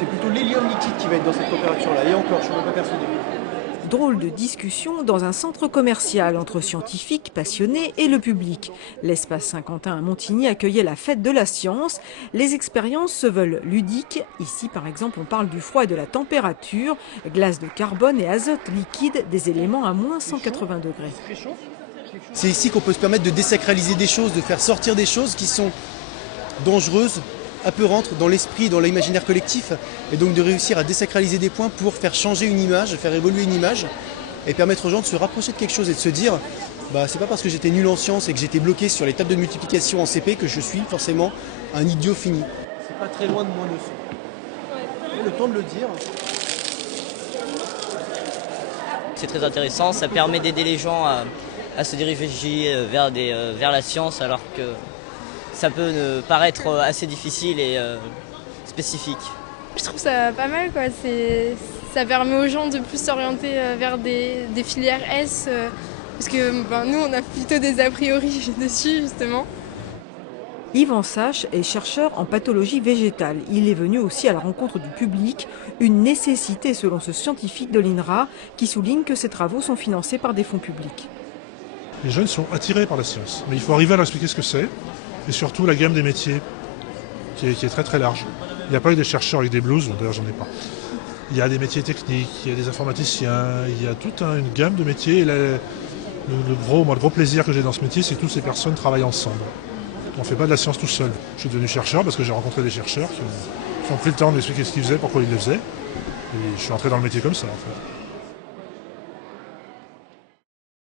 C'est plutôt l'hélium liquide qui va être dans cette température-là. Et encore, je ne suis même pas persuadé. Drôle de discussion dans un centre commercial entre scientifiques passionnés et le public. L'espace Saint-Quentin à Montigny accueillait la fête de la science. Les expériences se veulent ludiques. Ici, par exemple, on parle du froid et de la température. Glace de carbone et azote liquide, des éléments à moins 180 degrés. C'est ici qu'on peut se permettre de désacraliser des choses, de faire sortir des choses qui sont dangereuses, apeurantes dans l'esprit, dans l'imaginaire collectif, et donc de réussir à désacraliser des points pour faire changer une image, faire évoluer une image, et permettre aux gens de se rapprocher de quelque chose et de se dire c'est pas parce que j'étais nul en sciences et que j'étais bloqué sur les tables de multiplication en CP que je suis forcément un idiot fini. C'est pas très loin de moi le le temps de le dire. C'est très intéressant, ça permet d'aider les gens à se diriger vers la science alors que ça peut paraître assez difficile et spécifique. Je trouve ça pas mal, quoi. Ça permet aux gens de plus s'orienter vers des filières S, parce que nous on a plutôt des a priori dessus justement. Yvan Sache est chercheur en pathologie végétale. Il est venu aussi à la rencontre du public, une nécessité selon ce scientifique de l'INRA qui souligne que ses travaux sont financés par des fonds publics. Les jeunes sont attirés par la science, mais il faut arriver à leur expliquer ce que c'est, et surtout la gamme des métiers, qui est très très large. Il n'y a pas que des chercheurs avec des blouses, d'ailleurs j'en ai pas. Il y a des métiers techniques, il y a des informaticiens, il y a toute une gamme de métiers. Et le gros plaisir que j'ai dans ce métier, c'est que toutes ces personnes travaillent ensemble. On ne fait pas de la science tout seul. Je suis devenu chercheur parce que j'ai rencontré des chercheurs qui ont pris le temps de m'expliquer ce qu'ils faisaient, pourquoi ils le faisaient. Et je suis entré dans le métier comme ça en fait.